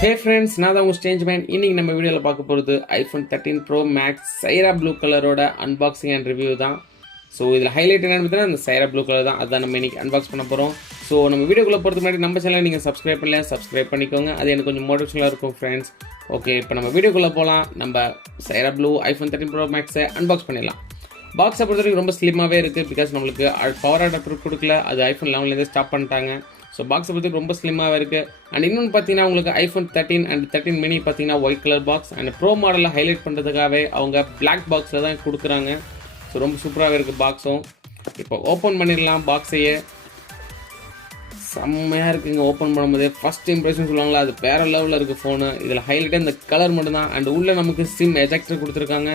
Hey friends, நான் தான் உங்கள் Infringement. இன்னைக்கு நம்ம வீடியோவில் பார்க்க போகிறது iPhone 13 Pro Max Sierra Blue கலரோட அன்பாக்சிங் அண்ட் ரிவ்யூ தான். ஸோ இதில் ஹைலைட் என்னென்னு பார்த்தீங்கன்னா அந்த சைரா ப்ளூ கலர் தான். அதான் நம்ம இன்னைக்கு அன்பாக்ஸ் பண்ண போகிறோம். ஸோ நம்ம வீடியோக்குள்ளே போகிறது முன்னாடி நம்ம சேனலை நீங்கள் சப்ஸ்கிரைப் பண்ணிக்கோங்க. அது எனக்கு கொஞ்சம் மோட்டிவேஷனாக இருக்கும் ஃப்ரெண்ட்ஸ். ஓகே, இப்போ நம்ம வீடியோக்குள்ளே போகலாம். நம்ம சைரா ப்ளூ iPhone 13 Pro Maxை அன்பாக்ஸ் பண்ணிடலாம். பாக்ஸை பொறுத்த வரைக்கும் ரொம்ப ஸ்லிம்மாகவே இருக்குது. பிகாஸ் நம்மளுக்கு பவர் அடாப்டர் கொடுக்கல, அது iPhone 11லேருந்து ஸ்டாப் பண்ணிட்டாங்க. ஸோ பாக்ஸை பற்றி ரொம்ப ஸ்லிம்மாகவே இருக்குது. அண்ட் இன்னொன்று பார்த்தீங்கன்னா உங்களுக்கு iPhone 13 அண்ட் 13 mini பார்த்தீங்கன்னா white colour box. And bro மாடலில் ஹைலைட் பண்ணுறதுக்காகவே அவங்க பிளாக் பாக்ஸில் தான் கொடுக்குறாங்க. ஸோ ரொம்ப சூப்பராகவே இருக்குது பாக்ஸும். இப்போ ஓப்பன் பண்ணிடலாம் பாக்ஸையே. செம்மையாக இருக்குங்க ஓப்பன் பண்ணும்போதே. ஃபஸ்ட் இம்ப்ரெஷன் சொல்லுவாங்களா, அது வேறு லெவலில் இருக்குது ஃபோனு. இதில் ஹைலைட்டாக இந்த கலர் மட்டும்தான். அண்ட் உள்ளே நமக்கு சிம் எஜெக்டர் கொடுத்துருக்காங்க,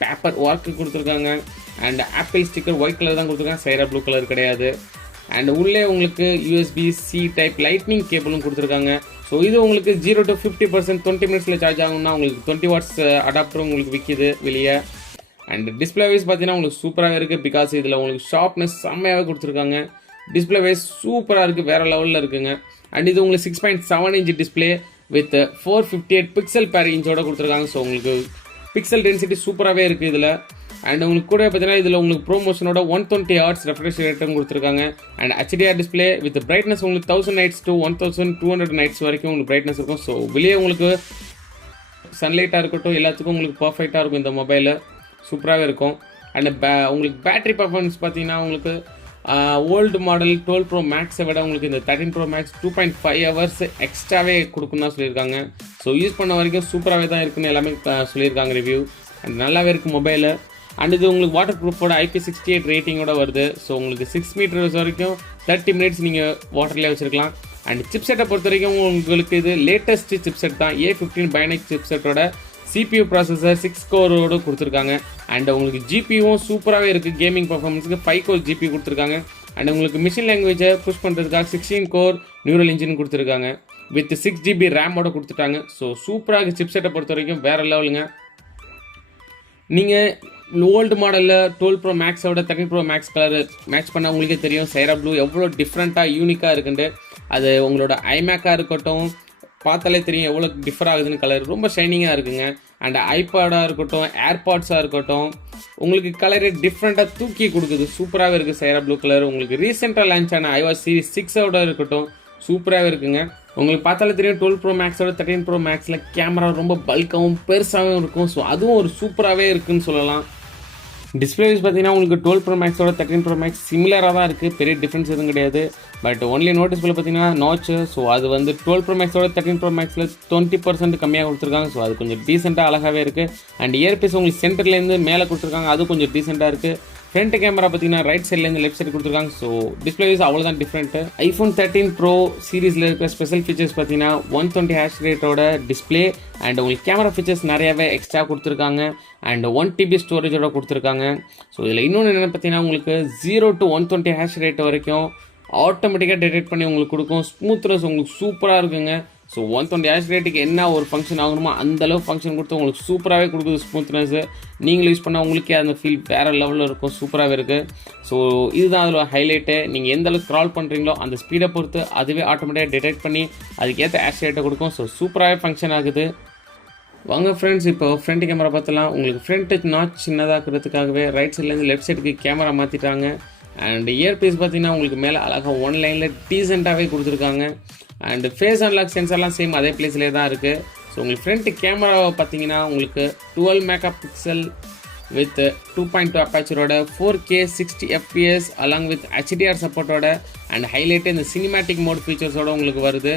பேப்பர் ஒர்க்கு கொடுத்துருக்காங்க. And apple sticker white colour தான் கொடுத்துருக்காங்க, சைரா ப்ளூ கலர் கிடையாது. அண்ட் உள்ளே உங்களுக்கு USB-C டைப் லைட்னிங் கேபிளும் கொடுத்துருக்காங்க. ஸோ இது உங்களுக்கு 0 to 50% 20 மினிட்ஸில் சார்ஜ் ஆகும்னா உங்களுக்கு 20 வாட்ஸ் அடாப்டரும் உங்களுக்கு விற்கிது வெளியே. அண்ட் டிஸ்பிளே வைஸ் பார்த்தீங்கன்னா உங்களுக்கு சூப்பராக இருக்குது. பிகாஸ் இதில் உங்களுக்கு ஷார்ப்னஸ் செம்மையாகவே கொடுத்துருக்காங்க. டிஸ்பிளே வைஸ் சூப்பராக இருக்குது, வேறு லெவலில் இருக்குங்க. அண்ட் இது உங்களுக்கு 6.7 inch டிஸ்பிளே வித் 458 பிக்சல் பேர் இன்ச்சோட கொடுத்துருக்காங்க. ஸோ உங்களுக்கு பிக்சல் டென்சிட்டி சூப்பராகவே இருக்குது இதில். அண்ட் உங்களுக்கு கூட பார்த்தீங்கன்னா இதில் உங்களுக்கு ப்ரோமோஷனோட 120 Hz ரெஃப்ரெஷ் ரேட்டும் கொடுத்துருக்காங்க. And HDR display with brightness உங்களுக்கு 1000 nits to 1200 nits வரைக்கும் உங்களுக்கு பிரைட்னஸ் இருக்கும். ஸோ வெளியே உங்களுக்கு சன்லைட்டாக இருக்கட்டும் எல்லாத்துக்கும் உங்களுக்கு பர்ஃபெக்டாக இருக்கும் இந்த மொபைலில், சூப்பராகவே இருக்கும். அண்ட் உங்களுக்கு பேட்டரி பர்ஃபார்மன்ஸ் பார்த்தீங்கன்னா உங்களுக்கு ஓல்டு மாடல் 12 Pro Maxை விட உங்களுக்கு இந்த 13 Pro Max 2.5 hours எக்ஸ்ட்ராவே கொடுக்குன்னு தான் சொல்லியிருக்காங்க. ஸோ யூஸ் பண்ண வரைக்கும் சூப்பராகவே தான் இருக்குன்னு எல்லாமே சொல்லியிருக்காங்க ரிவ்யூ. அண்ட் நல்லாவே இருக்குது மொபைலு. அண்ட் இது உங்களுக்கு வாட்டர் ப்ரூஃபோட IP68 ரேட்டிங்கோட வருது. ஸோ உங்களுக்கு 6 meters வரைக்கும் 30 minutes நீங்கள் வாட்டர்லேயே வச்சுருக்கலாம். அண்ட் சிப்செட்டை பொறுத்த வரைக்கும் உங்களுக்கு இது லேட்டஸ்ட் சிப்செட் தான். A15 Bionic சிப்செட்டோட CPU ப்ராசஸர் 6 கோரோடு கொடுத்துருக்காங்க. அண்ட் உங்களுக்கு GPUவும் சூப்பராகவே இருக்குது. கேமிங் பர்ஃபார்மன்ஸுக்கு 5 core GPU கொடுத்துருக்காங்க. அண்ட் உங்களுக்கு மிஷின் லாங்குவேஜை புஷ் பண்ணுறதுக்காக 16 core நியூரல் இன்ஜின் கொடுத்துருக்காங்க. வித் 6 GB ரேமோட கொடுத்துட்டாங்க. ஸோ சூப்பராக சிப்செட்டை பொறுத்த வரைக்கும் வேறு லெவலுங்க. நீங்கள் ஓல்டு மாடலில் 12 Pro Maxோட 13 Pro Max colour match பண்ணால் உங்களுக்கே தெரியும் சைரா ப்ளூ எவ்வளோ டிஃப்ரெண்ட்டாக யூனிக்காக இருக்குன்ட்டு. அது உங்களோட ஐமேக்காக இருக்கட்டும் பார்த்தாலே தெரியும் எவ்வளோ டிஃபர் ஆகுதுன்னு. கலர் ரொம்ப ஷைனிங்காக இருக்குங்க. அண்ட் ஐபாடாக இருக்கட்டும், ஏர்பாட்ஸாக இருக்கட்டும், உங்களுக்கு கலரு டிஃப்ரெண்ட்டாக தூக்கி கொடுக்குது. சூப்பராகவே இருக்குது சைரா ப்ளூ கலர். உங்களுக்கு ரீசெண்டாக லான்ச் ஆன iOS Series 6ஓட இருக்கட்டும் சூப்பராகவே இருக்குங்க. உங்களுக்கு பார்த்தாலே தெரியும் 12 Pro Maxோட 13 Pro Maxல கேமரா ரொம்ப பல்காகவும் பெருசாகவும் இருக்கும். ஸோ அதுவும் ஒரு சூப்பராகவே இருக்குதுன்னு சொல்லலாம். டிஸ்பிளே வைஸ் பார்த்தீங்கன்னா உங்களுக்கு 12 Pro Maxோட 13 Pro Max சிமிலராக தான் இருக்குது, பெரிய டிஃப்ரென்ஸ் எதுவும் கிடையாது. பட் ஒன்லி நோட்டிஸ்பிள் பார்த்தீங்கன்னா நாச்சு. ஸோ அது வந்து 12 Pro Maxோட 13 Pro Maxல 20% கம்மியாக கொடுத்துருக்காங்க. ஸோ அது கொஞ்சம் டீசெண்டாக அழகாகவே இருக்குது. அண்ட் இயர்பீஸ் உங்களுக்கு சென்டர்லேருந்து மேலே கொடுத்துருக்காங்க, அது கொஞ்சம் டீசெண்டாக இருக்குது. ஃப்ரண்ட் கேமரா பார்த்தீங்கன்னா ரைட் சைட்லேருந்து லெஃப்ட் சைடு கொடுத்துருக்காங்க. ஸோ டிஸ்பிளே வைஸ் அவ்வளோதான் டிஃப்ரெண்ட்டு. iPhone 13 Pro சீரீஸில் இருக்கிற ஸ்பெஷல் ஃபீச்சர்ஸ் பார்த்தீங்கன்னா 120 Hz ரேட்டோட டிஸ்பிளே. அண்ட் உங்களுக்கு கேமரா ஃபீச்சர்ஸ் நிறையாவே எக்ஸ்ட்ரா கொடுத்துருக்காங்க. அண்ட் 1 TB ஸ்டோரேஜோட கொடுத்துருக்காங்க. ஸோ இதில் இன்னொன்று என்ன பார்த்தீங்கன்னா உங்களுக்கு 0 to 120 Hz ரேட் வரைக்கும் ஆட்டோமேட்டிக்காக டிடெக்ட் பண்ணி உங்களுக்கு கொடுக்கும். ஸ்மூத்னஸ் உங்களுக்கு சூப்பராக இருக்குங்க. ஸோ 120 Hz ரேட்டுக்கு என்ன ஒரு ஃபங்க்ஷன் ஆகணுமோ அந்தளவு ஃபங்க்ஷன் கொடுத்து உங்களுக்கு சூப்பராகவே கொடுக்குது ஸ்மூத்னஸ்ஸு. நீங்களும் யூஸ் பண்ணால் உங்களுக்கே அந்த ஃபீல் வேறு லெவலில் இருக்கும், சூப்பராகவே இருக்குது. ஸோ இதுதான் அதில் ஹைலைட்டு. நீங்கள் எந்த அளவுக்கு ஸ்க்ரால் பண்ணுறீங்களோ அந்த ஸ்பீடை பொறுத்து அதுவே ஆட்டோமேட்டிக்காக டிடெக்ட் பண்ணி அதுக்கேற்ற Hz ரேட்டை கொடுக்கும். ஸோ சூப்பராகவே ஃபங்க்ஷன் ஆகுது. வாங்க ஃப்ரெண்ட்ஸ், இப்போ ஃப்ரண்ட் கேமரா பார்த்தலாம். உங்களுக்கு ஃப்ரண்ட் நாச் சின்னதாக்குறதுக்காகவே ரைட் சைட்லேருந்து லெஃப்ட் சைடுக்கு கேமரா மாற்றிட்டாங்க. அண்ட் இயர்பீஸ் பார்த்தீங்கன்னா உங்களுக்கு மேலே அழகாக 1 லைனில் டீசெண்டாகவே கொடுத்துருக்காங்க. அண்ட் ஃபேஸ் அன்லாக் சென்சர்லாம் சேம் அதே பிளேஸ்லேயே தான் இருக்குது. ஸோ உங்களுக்கு ஃப்ரண்ட் கேமராவை பார்த்தீங்கன்னா உங்களுக்கு 12 MP வித் 2.2 அப்பாச்சரோட 4K 60 FPS along with HDR சப்போர்ட்டோட அண்ட் ஹைலைட்டு இந்த சினிமேட்டிக் மோட் ஃபீச்சர்ஸோட உங்களுக்கு வருது.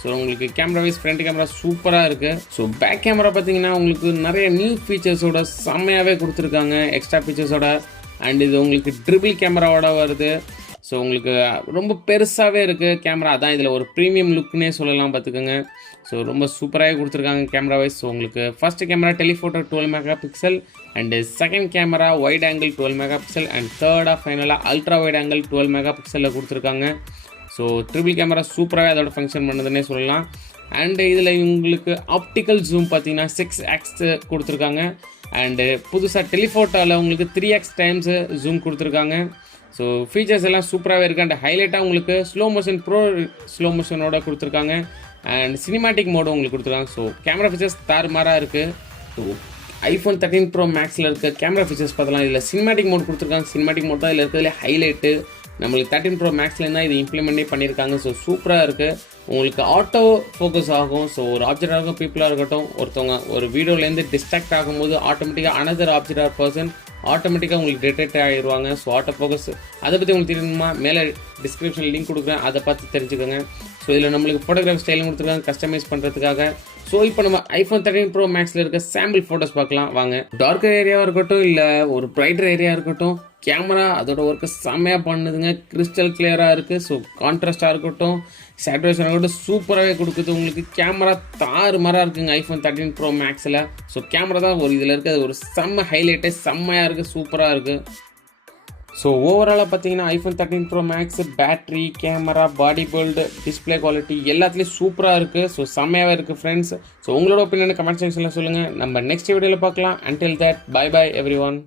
ஸோ உங்களுக்கு கேமரா வைஸ் ஃப்ரண்ட் கேமரா சூப்பராக இருக்குது. ஸோ பேக் கேமரா பார்த்தீங்கன்னா உங்களுக்கு நிறைய நியூ ஃபீச்சர்ஸோட செம்மையாகவே கொடுத்துருக்காங்க, எக்ஸ்ட்ரா ஃபீச்சர்ஸோட. அண்ட் இது உங்களுக்கு ட்ரிபிள் கேமராவோட வருது. ஸோ உங்களுக்கு ரொம்ப பெருசாகவே இருக்குது கேமரா. அதான் இதில் ஒரு ப்ரீமியம் லுக்குன்னே சொல்லலாம், பார்த்துக்கோங்க. ஸோ ரொம்ப சூப்பராகவே கொடுத்துருக்காங்க கேமரா வைஸ். ஸோ உங்களுக்கு first camera telephoto 12 MP and second camera wide angle 12 MP and தேர்டாக ஃபைனலாக அல்ட்ரா வைட் ஆங்கிள் 12 MP கொடுத்துருக்காங்க. ஸோ ட்ரிபிள் கேமரா சூப்பராகவே அதோட ஃபங்க்ஷன் பண்ணுதுன்னே சொல்லலாம். அண்டு இதில் உங்களுக்கு ஆப்டிக்கல் ஜூம் பார்த்தீங்கன்னா 6x கொடுத்துருக்காங்க. அண்டு புதுசாக டெலிஃபோட்டோவில் உங்களுக்கு 3x டைம்ஸு ஜூம் கொடுத்துருக்காங்க. ஸோ ஃபீச்சர்ஸ் எல்லாம் சூப்பராகவே இருக்குது. அண்ட் ஹைலைட்டாக உங்களுக்கு ஸ்லோ மோஷனோட கொடுத்துருக்காங்க. அண்ட் சினிமேட்டிக் மோடும் உங்களுக்கு கொடுத்துருக்காங்க. ஸோ கேமரா ஃபீச்சர்ஸ் தாறுமாறாக இருக்குது. ஸோ iPhone 13 Pro Maxல இருக்க கேமரா ஃபீச்சர்ஸ் பார்த்தலாம். இதில் சினிமேட்டிக் மோட் கொடுத்துருக்காங்க. சினிமேட்டிக் மோட் தான் இதில் இருக்கிறதுலே ஹைலைட்டு. நம்மளுக்கு 13 Pro Maxலேருந்து தான் இது இம்ப்ளிமெண்ட்டே பண்ணியிருக்காங்க. ஸோ சூப்பராக இருக்குது. உங்களுக்கு ஆட்டோ ஃபோக்கஸ் ஆகும். ஸோ ஒரு ஆப்ஜெக்டாக இருக்கும், பீப்புளாக இருக்கட்டும், ஒருத்தவங்க ஒரு வீடியோலேருந்து டிஸ்ட்ராக்ட் ஆகும்போது ஆட்டோமேட்டிக்காக அனதர் ஆப்ஜெக்ட் ஆர் பர்சன் ஆட்டோமேட்டிக்காக உங்களுக்கு டிடெக்ட் ஆகிடுவாங்க. ஸோ ஆட்டோ ஃபோக்கஸ் அதை பற்றி உங்களுக்கு தெரியணுமா, மேலே டிஸ்கிரிப்ஷனில் லிங்க் கொடுக்குறேன், அதை பார்த்து தெரிஞ்சுக்கோங்க. ஸோ இதில் நம்மளுக்கு ஃபோட்டோகிராஃபி ஸ்டைலும் கொடுத்துருக்காங்க கஸ்டமைஸ் பண்ணுறதுக்காக. ஸோ இப்போ நம்ம iPhone 13 Pro Maxல இருக்க சாம்பிள் ஃபோட்டோஸ் பார்க்கலாம் வாங்க. டார்க்கர் ஏரியாவாக இருக்கட்டும், இல்லை ஒரு பிரைட்டர் ஏரியா இருக்கட்டும், கேமரா அதோட ஒர்க்கு செம்மையாக பண்ணுதுங்க. கிறிஸ்டல் கிளியராக இருக்குது. ஸோ கான்ட்ராஸ்டாக இருக்கட்டும், சேச்சுரேஷன் இருக்கட்டும், சூப்பராகவே கொடுக்குது. உங்களுக்கு கேமரா தாறுமாறாக இருக்குங்க iPhone 13 Pro Maxல. ஸோ கேமரா தான் இதில் இருக்கிறது ஒரு செம்ம ஹைலைட்டே, செம்மையாக இருக்குது, சூப்பராக இருக்குது. ஸோ ஓவராலாக பார்த்தீங்கன்னா iPhone 13 Pro Max battery, camera, body build, display quality எல்லாத்துலேயும் சூப்பராக இருக்குது. ஸோ செம்மையாகவே இருக்குது ஃப்ரெண்ட்ஸ். ஸோ உங்களோட ஒப்பீனியன் கமெண்ட் செக்ஷனில் சொல்லுங்கள். நம்ம நெக்ஸ்ட் வீடியோவில் பார்க்கலாம். Until that, bye bye everyone.